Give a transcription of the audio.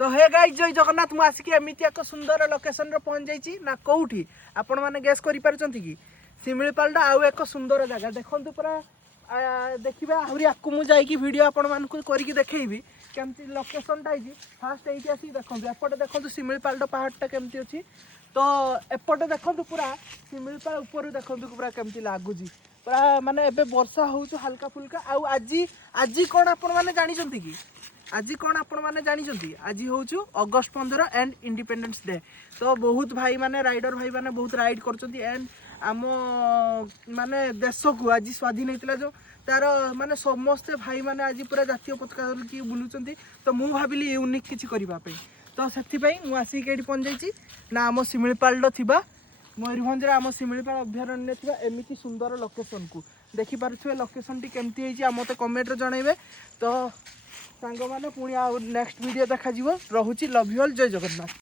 तो hey guys जय जगन्नाथ मु आसिक एमती एक सुंदर लोकेशन रे पहुंच जाइछि ना कोउठी आपण माने गेस करि पारछंती कि सिमिलपालडा आउ एक सुंदर जगह देखंतु पूरा देखिबा आहुरी आकु मु जाई कि वीडियो आपण मानकु करिकि देखैबी केमती लोकेशन टा आइछि फास्ट एइति आसी देखंतु एपटे देखंतु सिमिलपालडा पहाड़ टा केमती अछि तो एपटे देखंतु पूरा सिमिलपाल ऊपर देखंतु पूरा केमती लागुजी पूरा माने एबे वर्षा होउछु हल्का फुल्का आउ आजी कोन आपण माने जानि छंती कि आज कौन आपण मैंने जानी आज हूँ अगस्ट 15 एंड इंडिपेंडेंस डे तो बहुत भाई माने राइडर भाई माने बहुत राइड कर एंड आम माने देश को आज स्वाधीन होता जो तार माने समस्ते भाई माने आज पूरा जातीय पताका धरिकी बुलूँ तो मुझे भाविली यूनिक किसी करने तो से मुझे ये पहुँच जाइए ना आम सिमिलपाल थी मयूरभंज आम सिमिलपाल अभयारण्य थी एमती सुंदर लोकेशन को देखिपे लोकेशन टी केमती मत कमेंट जनइबे तो सांग मैंने पुणी नेक्स्ट वीडियो देखा रहुची लव यू ऑल जय जगन्नाथ।